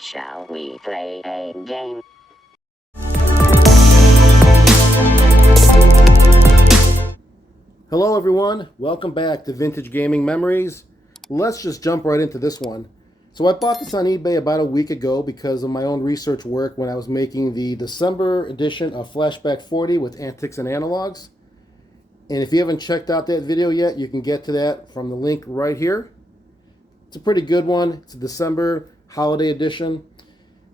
Shall we play a game? Hello everyone, welcome back to Vintage Gaming Memories. Let's just jump right into this one. So I bought this on eBay about a week ago because of my own research work when I was making the December edition of Flashback 40 with Antics and Analogs. And if you haven't checked out that video yet, you can get to that from the link right here. It's a pretty good one. It's a December holiday edition.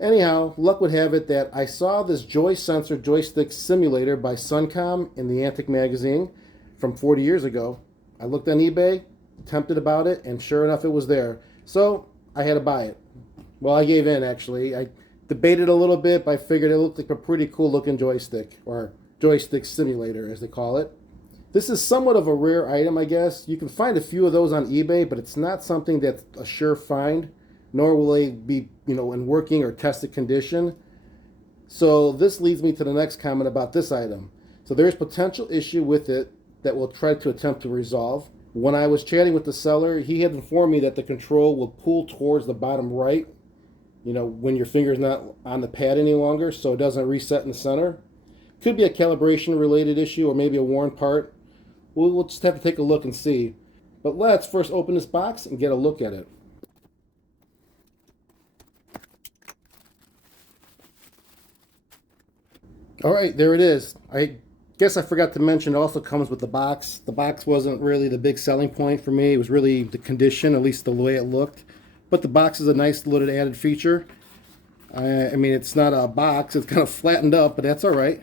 Anyhow, luck would have it that I saw this Joy-Sensor joystick simulator by Suncom in the Antic magazine from 40 years ago. I looked on eBay, tempted about it, and sure enough it was there. So I had to buy it. Well, I gave in actually. I debated a little bit, but I figured it looked like a pretty cool looking joystick, or joystick simulator as they call it. This is somewhat of a rare item, I guess. You can find a few of those on eBay, but it's not something that's a sure find, nor will they be, in working or tested condition. So this leads me to the next comment about this item. So there's potential issue with it that we'll try to attempt to resolve. When I was chatting with the seller, he had informed me that the control will pull towards the bottom right, when your finger's not on the pad any longer, so it doesn't reset in the center. Could be a calibration related issue or maybe a worn part. We'll just have to take a look and see. But let's first open this box and get a look at it. Alright, there it is. I guess I forgot to mention it also comes with the box. The box wasn't really the big selling point for me. It was really the condition, at least the way it looked. But the box is a nice little added feature. I mean, it's not a box. It's kind of flattened up, but that's alright.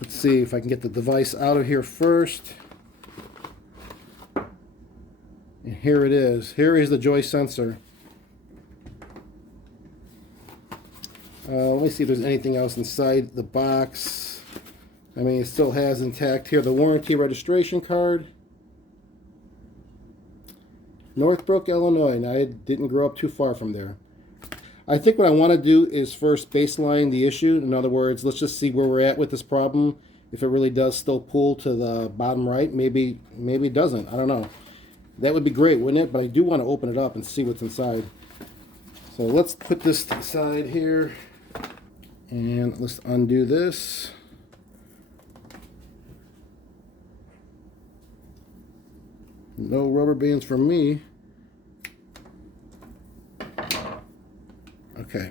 Let's see if I can get the device out of here first. And here it is. Here is the Joy-Sensor. Let me see if there's anything else inside the box. I mean, it still has intact here the warranty registration card. Northbrook, Illinois. Now, I didn't grow up too far from there. I think what I want to do is first baseline the issue. In other words, let's just see where we're at with this problem. If it really does still pull to the bottom right, maybe it doesn't. I don't know. That would be great, wouldn't it? But I do want to open it up and see what's inside. So let's put this to the side here. And let's undo this. No rubber bands for me. Okay.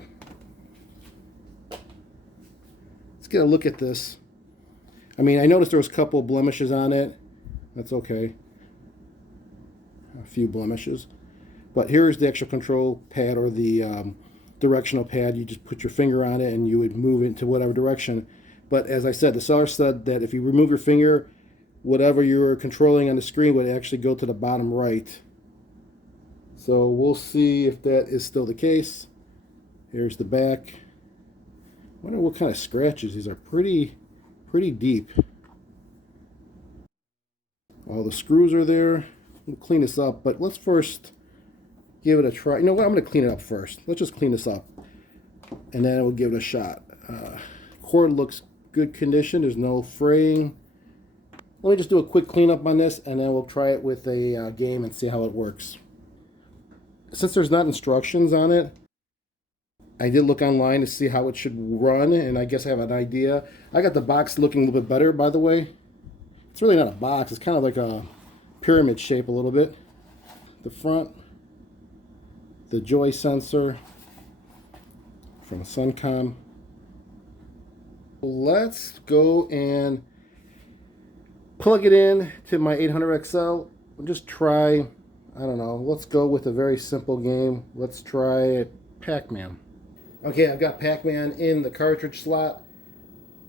Let's get a look at this. I mean, I noticed there was a couple of blemishes on it. That's okay. A few blemishes. But here's the actual control pad, or the directional pad. You just put your finger on it and you would move it into whatever direction. But as I said, the seller said that if you remove your finger, whatever you're controlling on the screen would actually go to the bottom right. So we'll see if that is still the case. Here's the back. I wonder what kind of scratches. These are pretty deep. All the screws are there. We'll clean this up, but let's first give it a try. You know what? I'm going to clean it up first. Let's just clean this up, and then we'll give it a shot. Cord looks good condition. There's no fraying. Let me just do a quick cleanup on this, and then we'll try it with a game and see how it works. Since there's not instructions on it, I did look online to see how it should run, and I guess I have an idea. I got the box looking a little bit better, by the way. It's really not a box. It's kind of like a pyramid shape a little bit. The front, the Joy-Sensor from Suncom. Let's go and plug it in to my 800XL. We'll just try, I don't know, let's go with a very simple game. Let's try Pac-Man. Okay, I've got Pac-Man in the cartridge slot.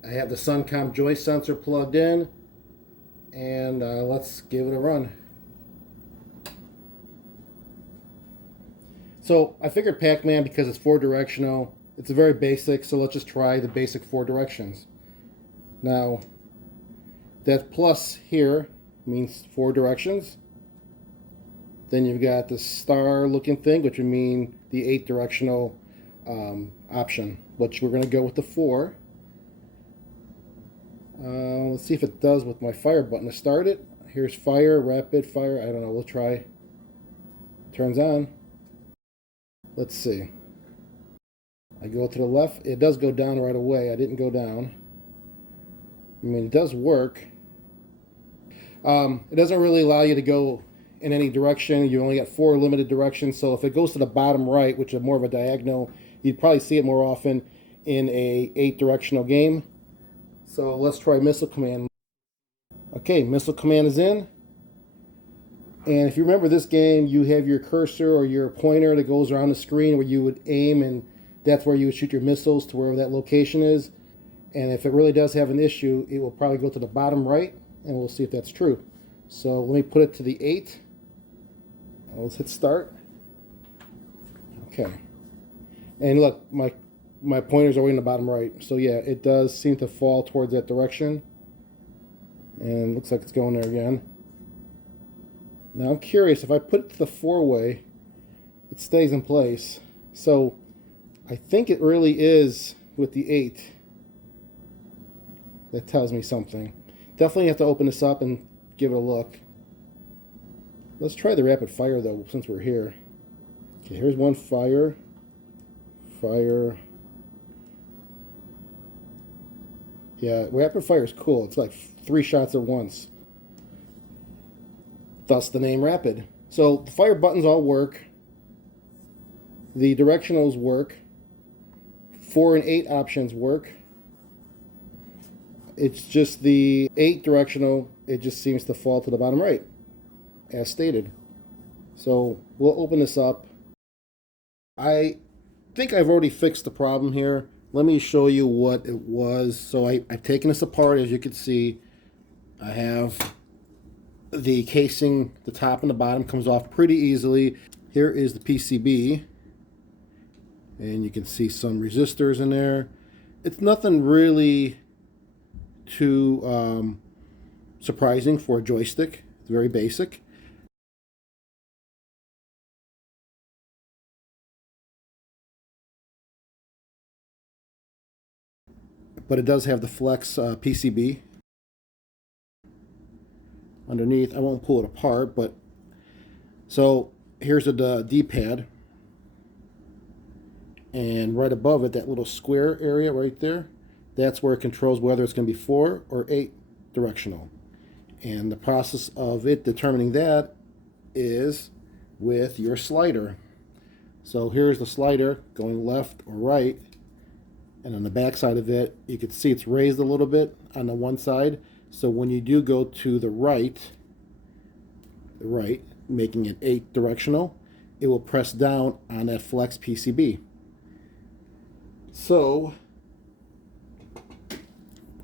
I have the Suncom Joy-Sensor plugged in, and let's give it a run. So I figured Pac-Man, because it's 4-directional, it's very basic, so let's just try the basic 4 directions. Now, that plus here means 4 directions. Then you've got the star looking thing, which would mean the 8-directional option, which we're going to go with the 4. Let's see if it does with my fire button to start it. Here's fire, rapid fire. I don't know. We'll try. Turns on. Let's see. I go to the left. It does go down right away. I didn't go down. I mean, it does work. It doesn't really allow you to go in any direction. You only got 4 limited directions. So if it goes to the bottom right, which is more of a diagonal, you'd probably see it more often in a 8-directional game. So let's try missile command. Okay, missile command is in. And if you remember this game, you have your cursor or your pointer that goes around the screen where you would aim, and that's where you would shoot your missiles to wherever that location is. And if it really does have an issue, it will probably go to the bottom right, and we'll see if that's true. So let me put it to the 8. Let's hit start. Okay. And look, my pointer's already in the bottom right. So yeah, it does seem to fall towards that direction. And it looks like it's going there again. Now I'm curious, if I put it to the 4-way, it stays in place. So I think it really is with the 8. That tells me something. Definitely have to open this up and give it a look. Let's try the rapid fire though, since we're here. Okay, here's one fire. Fire. Yeah, rapid fire is cool. It's like 3 shots at once. Thus the name Rapid. So the fire buttons all work. The directionals work. 4 and 8 options work. It's just the 8 directional, it just seems to fall to the bottom right, as stated. So we'll open this up. I think I've already fixed the problem here. Let me show you what it was. So I've taken this apart, as you can see. I have the casing, the top and the bottom comes off pretty easily. Here is the PCB, and you can see some resistors in there. It's nothing really too surprising for a joystick. It's very basic. But it does have the flex PCB underneath. I won't pull it apart, but so here's the D-pad, and right above it, that little square area right there, that's where it controls whether it's going to be 4 or 8 directional. And the process of it determining that is with your slider. So here's the slider going left or right, and on the back side of it, you can see it's raised a little bit on the one side. So when you do go to the right, making it 8 directional, it will press down on that flex PCB. So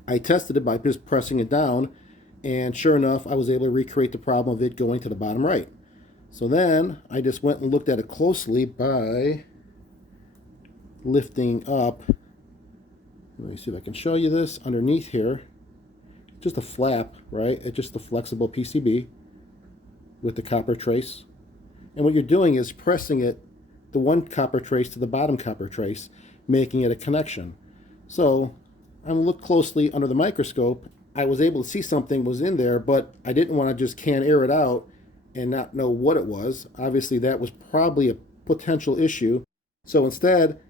I tested it by just pressing it down, and sure enough, I was able to recreate the problem of it going to the bottom right. So then I just went and looked at it closely by lifting up. Let me see if I can show you this underneath here. Just a flap, right? It's just a flexible PCB with the copper trace. And what you're doing is pressing it, the one copper trace to the bottom copper trace, making it a connection. So I looked closely under the microscope. I was able to see something was in there, but I didn't want to just can air it out and not know what it was. Obviously, that was probably a potential issue. So instead,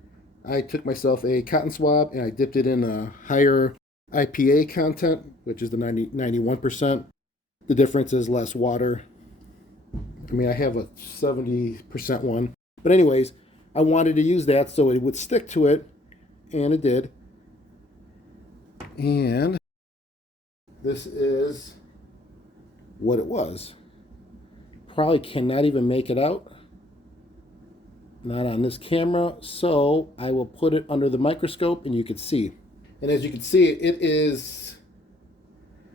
I took myself a cotton swab and I dipped it in a higher IPA content, which is the 91%. The difference is less water. I mean, I have a 70% one. But anyways, I wanted to use that so it would stick to it, and it did. And this is what it was. Probably cannot even make it out. Not on this camera, so I will put it under the microscope and you can see. And as you can see, it is,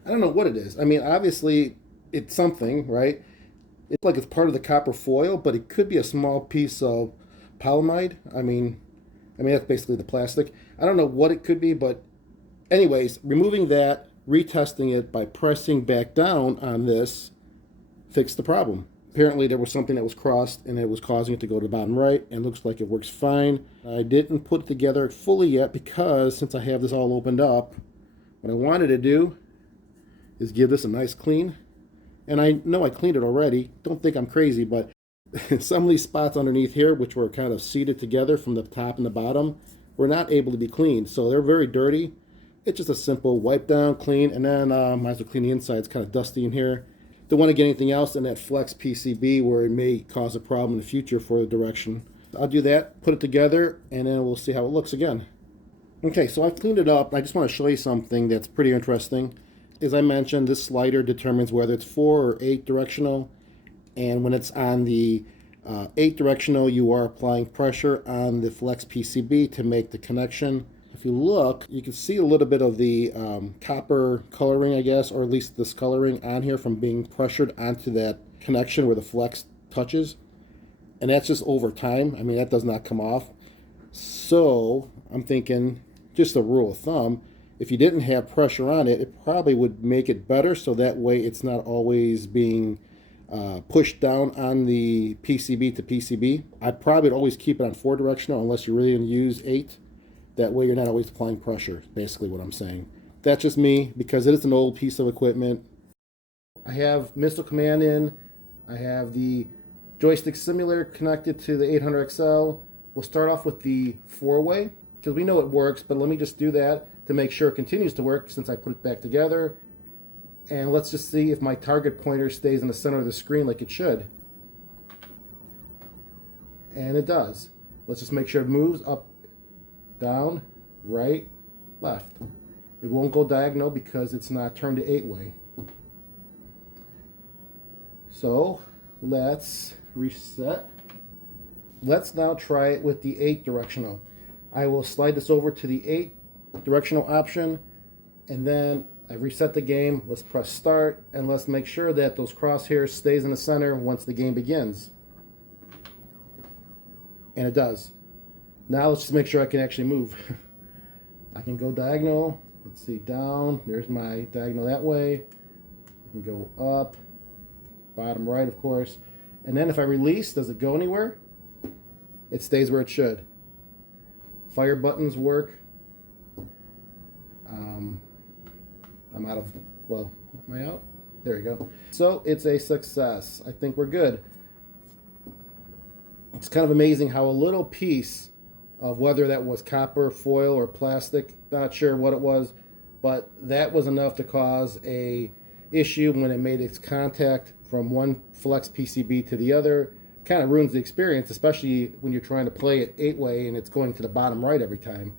I don't know what it is. I mean, obviously it's something, right? It's like it's part of the copper foil, but it could be a small piece of polyamide. I mean that's basically the plastic. I don't know what it could be, but anyways, removing that, retesting it by pressing back down on this, fixed the problem. Apparently there was something that was crossed and it was causing it to go to the bottom right, and looks like it works fine. I didn't put it together fully yet because since I have this all opened up, what I wanted to do is give this a nice clean. And I know I cleaned it already. Don't think I'm crazy, but some of these spots underneath here, which were kind of seated together from the top and the bottom, were not able to be cleaned. So they're very dirty. It's just a simple wipe down, clean, and then might as well clean the inside. It's kind of dusty in here. Don't want to get anything else in that flex PCB where it may cause a problem in the future for the direction. I'll do that, put it together, and then we'll see how it looks again. Okay, so I've cleaned it up. I just want to show you something that's pretty interesting. As I mentioned, this slider determines whether it's 4 or 8 directional, and when it's on the 8 directional, you are applying pressure on the flex PCB to make the connection. If you look, you can see a little bit of the copper coloring, I guess, or at least this coloring on here from being pressured onto that connection where the flex touches. And that's just over time. I mean, that does not come off. So I'm thinking, just a rule of thumb, if you didn't have pressure on it, it probably would make it better, so that way it's not always being pushed down on the PCB to PCB. I probably would always keep it on 4 directional unless you're really going to use 8. That way you're not always applying pressure, basically what I'm saying. That's just me, because it is an old piece of equipment. I have Missile Command in. I have the Joystick simulator connected to the 800XL. We'll start off with the 4-way, because we know it works, but let me just do that to make sure it continues to work since I put it back together. And let's just see if my target pointer stays in the center of the screen like it should. And it does. Let's just make sure it moves up, down, right, left. It won't go diagonal because it's not turned to 8-way. So let's reset. Let's now try it with the 8 directional. I will slide this over to the 8 directional option, and then I reset the game. Let's press start, and let's make sure that those crosshairs stays in the center once the game begins. And it does. Now let's just make sure I can actually move. I can go diagonal. Let's see, down. There's my diagonal that way. I can go up, bottom right, of course. And then if I release, does it go anywhere? It stays where it should. Fire buttons work. I'm out of, well, am I out? There we go. So it's a success. I think we're good. It's kind of amazing how a little piece of, whether that was copper, foil, or plastic, not sure what it was, but that was enough to cause a issue when it made its contact from one flex PCB to the other. Kind of ruins the experience, especially when you're trying to play it 8-way and it's going to the bottom right every time.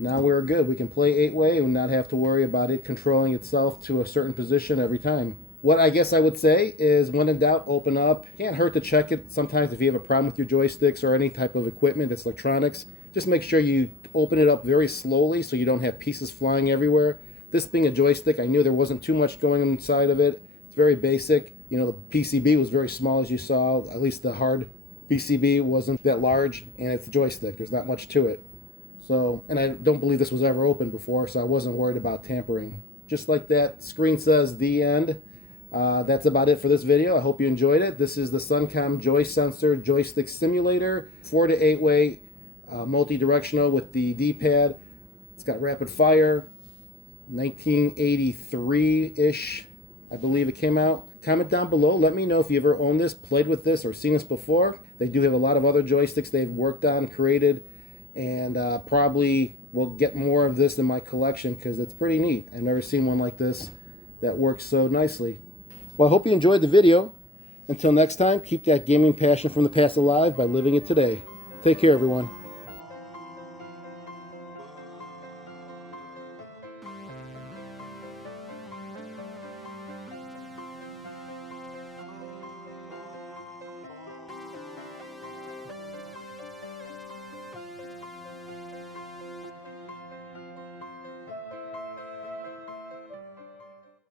Now we're good. We can play 8-way and not have to worry about it controlling itself to a certain position every time. What I guess I would say is, when in doubt, open up. Can't hurt to check it sometimes if you have a problem with your joysticks or any type of equipment that's electronics. Just make sure you open it up very slowly so you don't have pieces flying everywhere. This being a joystick, I knew there wasn't too much going inside of it. It's very basic. You know, the PCB was very small, as you saw. At least the hard PCB wasn't that large, and it's a joystick. There's not much to it. So, and I don't believe this was ever opened before, so I wasn't worried about tampering. Just like that screen says, the end. That's about it for this video. I hope you enjoyed it. This is the Suncom Joy-Sensor Joystick Simulator, 4 to 8-way, multi-directional with the D-pad. It's got rapid fire, 1983-ish, I believe it came out. Comment down below. Let me know if you ever owned this, played with this, or seen this before. They do have a lot of other joysticks they've worked on, created, and probably will get more of this in my collection because it's pretty neat. I've never seen one like this that works so nicely. Well, I hope you enjoyed the video. Until next time, keep that gaming passion from the past alive by living it today. Take care, everyone.